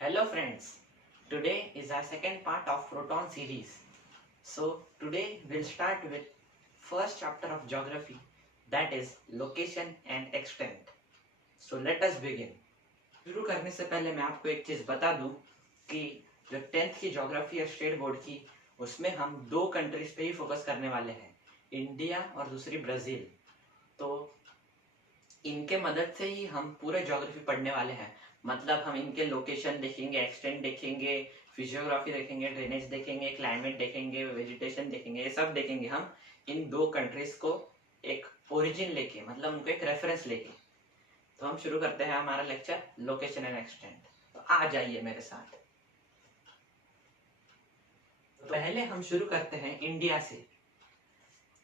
Hello friends, today is our second part of Proton series. So today we'll start with first chapter of geography, that is location and extent. So let us begin. शुरू करने से पहले मैं आपको एक चीज बता दूं कि जो 10th की ज्योग्राफी है स्टेट बोर्ड की, उसमें हम दो कंट्रीज पे ही फोकस करने वाले हैं, इंडिया और दूसरी ब्राजील। तो इनके मदद से ही हम पूरे ज्योग्राफी पढ़ने वाले हैं। मतलब हम इनके लोकेशन देखेंगे, एक्सटेंट देखेंगे, फिजियोग्राफी देखेंगे, ड्रेनेज देखेंगे, क्लाइमेट देखेंगे, वेजिटेशन देखेंगे, ये सब देखेंगे हम इन दो कंट्रीज को एक ओरिजिन लेके, मतलब उनको एक रेफरेंस लेके। तो हम शुरू करते हैं हमारा लेक्चर लोकेशन एंड एक्सटेंट। तो आ जाइए मेरे साथ। तो पहले हम शुरू करते हैं इंडिया से।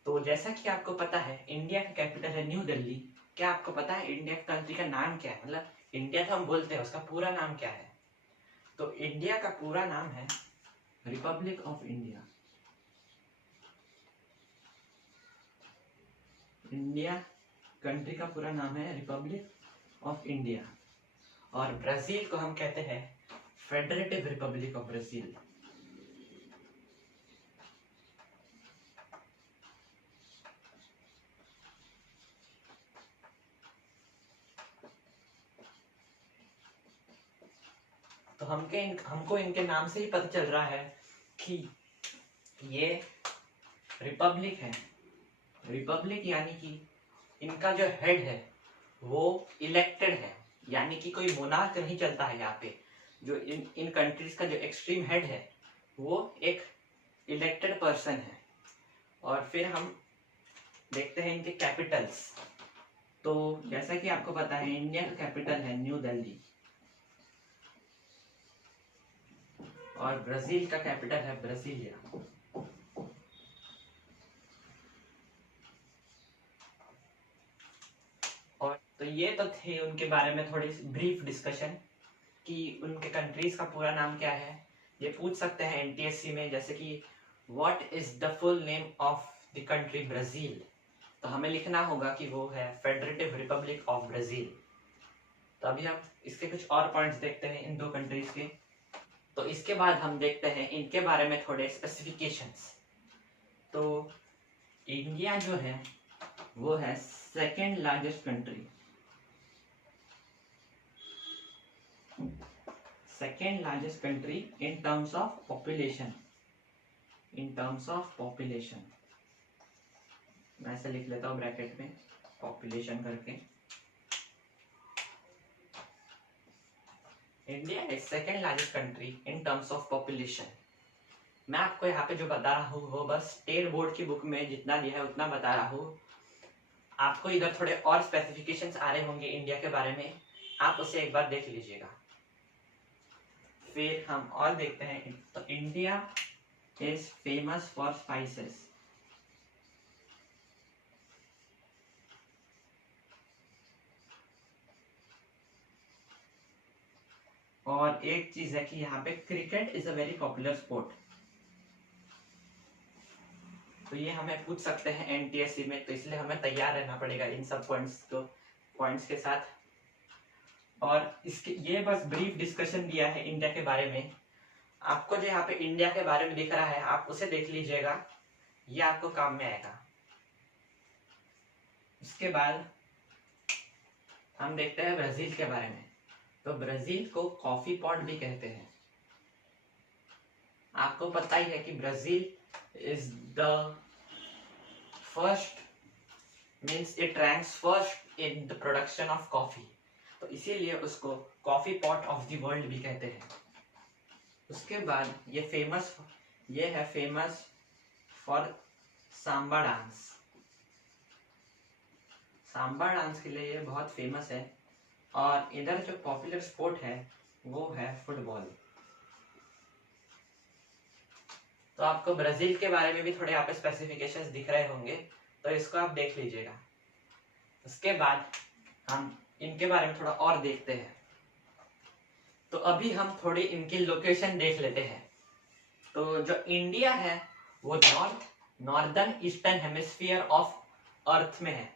तो जैसा कि आपको पता है इंडिया का कैपिटल है न्यू दिल्ली। क्या आपको पता है इंडिया कंट्री का नाम क्या है? मतलब इंडिया तो हम बोलते हैं, उसका पूरा नाम क्या है? तो इंडिया का पूरा नाम है Republic of India. India country का पूरा नाम है रिपब्लिक ऑफ इंडिया। और ब्राजील को हम कहते हैं फेडरेटिव रिपब्लिक ऑफ ब्राजील। तो हमको इनके नाम से ही पता चल रहा है कि ये रिपब्लिक है। रिपब्लिक यानी कि इनका जो हेड है वो इलेक्टेड है, यानी कि कोई मोनार्क नहीं चलता है यहाँ पे। जो इन कंट्रीज का जो एक्सट्रीम हेड है वो एक इलेक्टेड पर्सन है। और फिर हम देखते हैं इनके कैपिटल्स। तो जैसा कि आपको पता है इंडिया का कैपिटल है न्यू दिल्ली, और ब्राजील का कैपिटल है ब्राजीलिया। और तो ये तो थे उनके बारे में थोड़ी ब्रीफ डिस्कशन कि उनके कंट्रीज का पूरा नाम क्या है। ये पूछ सकते हैं एनटीएससी में, जैसे कि what is the full name of the country Brazil. तो हमें लिखना होगा कि वो है फेडरेटिव रिपब्लिक ऑफ ब्राजील। तो अभी हम इसके कुछ और पॉइंट्स देखते हैं इन दो कंट्रीज के। तो इसके बाद हम देखते हैं इनके बारे में थोड़े स्पेसिफिकेशंस। तो इंडिया जो है वो है second largest country, second largest country in terms of population. In terms of population मैं ऐसे लिख लेता हूँ ब्रैकेट में पॉपुलेशन करके। India is second largest country in terms of population. मैं आपको यहाँ पे जो बता रहा हूँ वो बस स्टेट बोर्ड की बुक में जितना दिया है उतना बता रहा हूँ। आपको इधर थोड़े और स्पेसिफिकेशंस आ रहे होंगे इंडिया के बारे में, आप उसे एक बार देख लीजिएगा। फिर हम और देखते हैं। तो India is famous for spices. और एक चीज है कि यहाँ पे cricket is a very popular sport. तो ये हमें पूछ सकते हैं एनटीएससी में, तो इसलिए हमें तैयार रहना पड़ेगा इन सब पॉइंट्स के साथ। और इसके ये बस ब्रीफ डिस्कशन दिया है इंडिया के बारे में। आपको जो यहाँ पे इंडिया के बारे में दिख रहा है आप उसे देख लीजिएगा, ये आपको काम में आएगा। उसके बाद हम देखते हैं ब्राजील के बारे में। तो ब्राजील को कॉफी पॉट भी कहते हैं। आपको पता ही है कि Brazil is the first, means it ranks first in the production of coffee. तो इसीलिए उसको coffee pot of the world भी कहते हैं। उसके बाद ये है famous for Samba dance. Samba dance के लिए ये बहुत फेमस है। और इधर जो पॉपुलर स्पोर्ट है वो है फुटबॉल। तो आपको ब्राजील के बारे में भी थोड़े यहाँ पे स्पेसिफिकेशंस दिख रहे होंगे, तो इसको आप देख लीजिएगा। उसके बाद हम इनके बारे में थोड़ा और देखते हैं। तो अभी हम थोड़ी इनकी लोकेशन देख लेते हैं। तो जो इंडिया है वो northern eastern hemisphere of earth में है।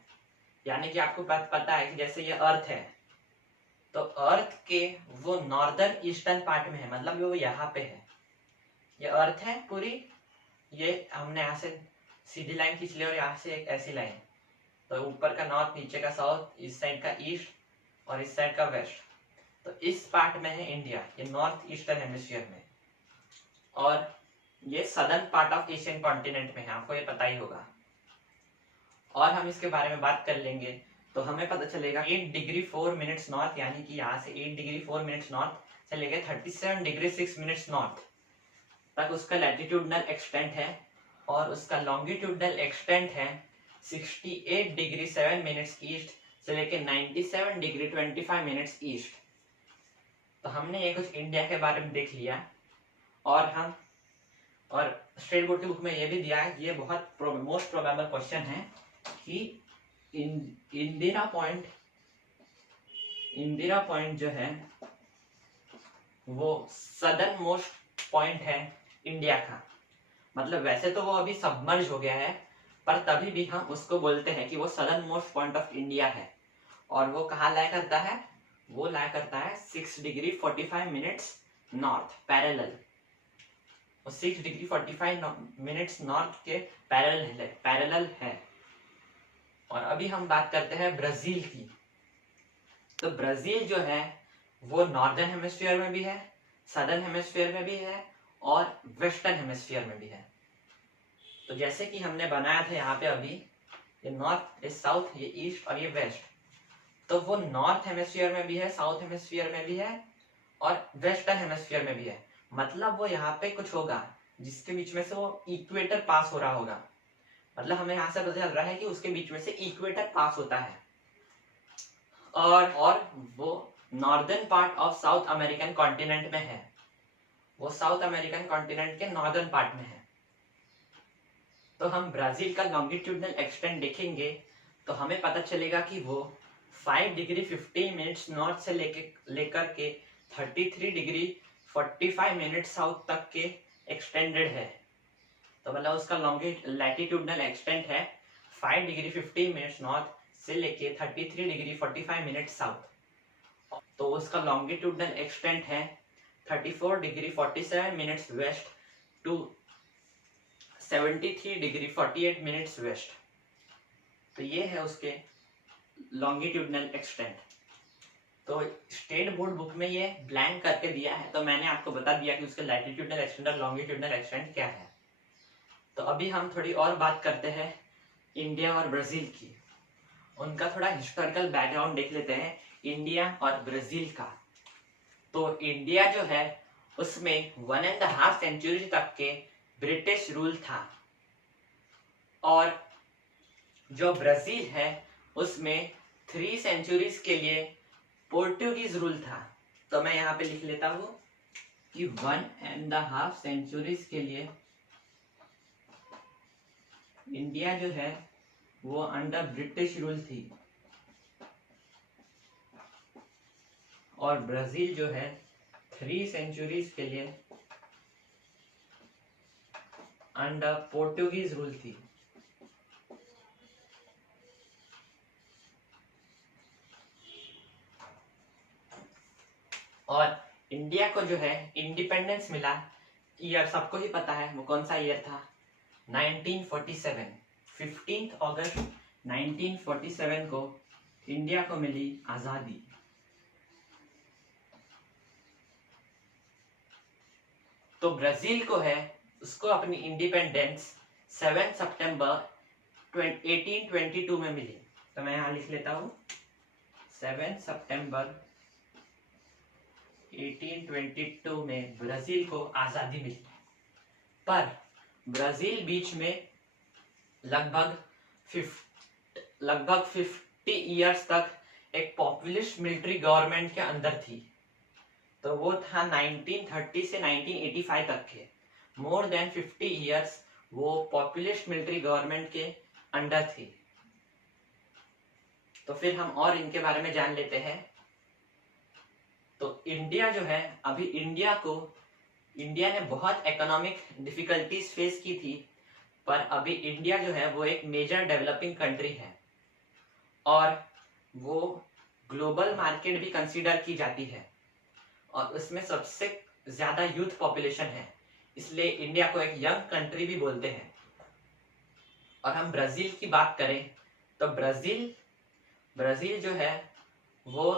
यानी कि आपको पता है कि जैसे ये अर्थ है, तो अर्थ के वो नॉर्दर्न ईस्टर्न पार्ट में है, मतलब वो यहाँ पे है। ये अर्थ है पूरी, ये हमने यहाँ से सीधी लाइन खींच ली और यहाँ से एक ऐसी लाइन, तो ऊपर का नॉर्थ, नीचे का साउथ, इस साइड का ईस्ट और इस साइड का वेस्ट। तो इस पार्ट में है इंडिया, ये नॉर्थ ईस्टर्न हेमिस्फीयर में, और ये southern part of Asian continent में है, आपको ये पता ही होगा। और हम इसके बारे में बात कर लेंगे तो हमें पता चलेगा 8 डिग्री 4 मिनट्स नॉर्थ, यानी कि यहाँ से 8 डिग्री 4 मिनट्स नॉर्थ से लेकर 37 डिग्री 6 मिनट्स नॉर्थ तक उसका लैटिट्यूडनल एक्सटेंट है, और उसका लॉन्गिट्यूडनल एक्सटेंट है 68 डिग्री 7 मिनट्स ईस्ट से लेकर 97 डिग्री 25 मिनट्स ईस्ट। तो हमने ये कुछ इंडिया के बारे में देख लिया, और स्टेट बोर्ड की बुक में ये भी दिया है कि ये बहुत मोस्ट प्रोबेबल क्वेश्चन है कि इंदिरा पॉइंट जो है वो सदर्न मोस्ट पॉइंट है इंडिया का। मतलब वैसे तो वो अभी सबमर्ज हो गया है, पर तभी भी हम उसको बोलते हैं कि वो southern most point of India है। और वो कहाँ लाया करता है? वो लाया करता है 6 degree 45 minutes north parallel, 6 degree 45 minutes north के पैरेलल है। और अभी हम बात करते हैं ब्राजील की। तो ब्राजील जो है वो नॉर्दर्न हेमिस्फीयर में भी है, सदर्न हेमिस्फीयर में भी है और वेस्टर्न हेमिस्फीयर में भी है। तो जैसे कि हमने बनाया था यहाँ पे अभी, ये नॉर्थ, ये साउथ, ये ईस्ट और ये वेस्ट, तो वो नॉर्थ हेमिस्फीयर में भी है, साउथ हेमिस्फीयर में भी है और वेस्टर्न हेमिस्फीयर में भी है। मतलब वो यहाँ पे कुछ होगा जिसके बीच में से वो इक्वेटर पास हो रहा होगा, मतलब हमें यहाँ से पता चल रहा है कि उसके बीच में से इक्वेटर पास होता है। और वो northern part of south American continent में है, वो साउथ अमेरिकन कॉन्टिनेंट के नॉर्दर्न पार्ट में है। तो हम ब्राजील का लॉन्गिट्यूडनल एक्सटेंट देखेंगे तो हमें पता चलेगा कि वो 5 डिग्री 50 मिनट्स नॉर्थ से लेकर के 33 डिग्री 45 मिनट साउथ तक के एक्सटेंडेड है। तो मतलब उसका लैटिट्यूडनल एक्सटेंट है 5 डिग्री 50 मिनट्स नॉर्थ से लेके 33 डिग्री 45 मिनट साउथ। तो उसका लॉन्गिट्यूडनल एक्सटेंट है 34 degree 47 minutes west to 73 degree 48 minutes west. तो ये है उसके लॉन्गिट्यूडनल एक्सटेंट। तो स्टेट बोर्ड बुक में ये ब्लैंक करके दिया है, तो मैंने आपको बता दिया कि उसके लैटिट्यूडनल एक्सटेंट और लॉन्गिट्यूडनल एक्सटेंट क्या है। तो अभी हम थोड़ी और बात करते हैं इंडिया और ब्राजील की। उनका थोड़ा हिस्टोरिकल बैकग्राउंड देख लेते हैं इंडिया और ब्राजील का। तो इंडिया जो है उसमें 1.5 सेंचुरी तक के ब्रिटिश रूल था, और जो ब्राजील है उसमें 3 सेंचुरीज के लिए पोर्टुगीज रूल था। तो मैं यहाँ पे लिख लेता हूँ कि 1.5 सेंचुरीज के लिए इंडिया जो है वो अंडर ब्रिटिश रूल थी, और ब्राजील जो है 3 सेंचुरीज के लिए अंडर पोर्टुगीज रूल थी। और इंडिया को जो है इंडिपेंडेंस मिला, ईयर सबको ही पता है, वो कौन सा ईयर था? 1947। 15 अगस्त 1947 को इंडिया को मिली आजादी। तो ब्राजील को है उसको अपनी इंडिपेंडेंस 7 सितंबर 1822 में मिली। तो मैं यहाँ लिख लेता हूँ 7 सितंबर 1822 में ब्राजील को आजादी मिली। पर ब्राजील बीच में लगभग 50 इयर्स तक एक पॉपुलिस्ट मिलिट्री गवर्नमेंट के अंदर थी। तो वो था 1930 से 1985 तक के, मोर देन 50 इयर्स वो पॉपुलिस्ट मिलिट्री गवर्नमेंट के अंडर थी। तो फिर हम और इनके बारे में जान लेते हैं। तो इंडिया जो है, अभी इंडिया ने बहुत इकोनॉमिक डिफिकल्टीज फेस की थी, पर अभी इंडिया जो है वो एक मेजर डेवलपिंग कंट्री है, और वो ग्लोबल मार्केट भी कंसीडर की जाती है और उसमें सबसे ज्यादा यूथ पॉपुलेशन है, इसलिए इंडिया को एक यंग कंट्री भी बोलते हैं। और हम ब्राजील की बात करें तो ब्राजील जो है वो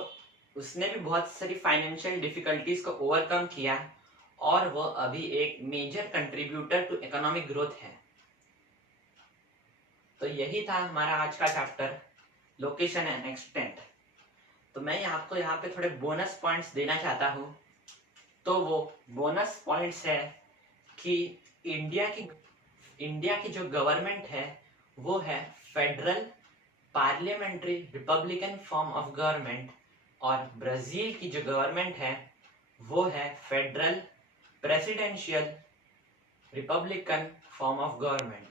उसने भी बहुत सारी फाइनेंशियल डिफिकल्टीज को ओवरकम किया और वो अभी एक major contributor to economic growth है। तो यही था हमारा आज का चैप्टर, लोकेशन एंड एक्सटेंट। तो मैं आपको यहाँ पे थोड़े बोनस पॉइंट्स देना चाहता हूँ। तो वो बोनस पॉइंट्स है कि इंडिया की जो गवर्नमेंट है वो है federal parliamentary Republican form of government, और ब्राजील की जो गवर्नमेंट है वो है federal presidential Republican form of government.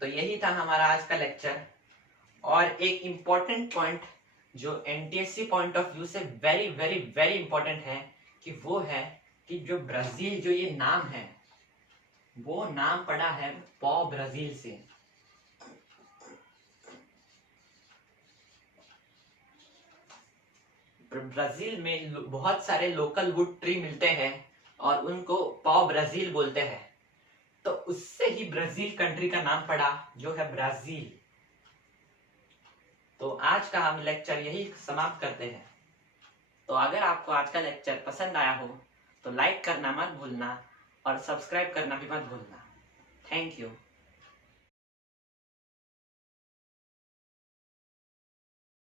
तो यही था हमारा आज का लेक्चर। और एक इम्पॉर्टेंट पॉइंट जो एनटीएससी पॉइंट ऑफ व्यू से वेरी वेरी वेरी इंपॉर्टेंट है कि वो है कि जो ब्राजील जो ये नाम है वो नाम पड़ा है पॉ ब्राजील से। ब्राजील में बहुत सारे लोकल वुड ट्री मिलते हैं और उनको पॉ ब्राजील बोलते हैं, तो उससे ही ब्राजील कंट्री का नाम पड़ा जो है ब्राजील। तो आज का हम लेक्चर यही समाप्त करते हैं। तो अगर आपको आज का लेक्चर पसंद आया हो तो लाइक करना मत भूलना और सब्सक्राइब करना भी मत भूलना। Thank you.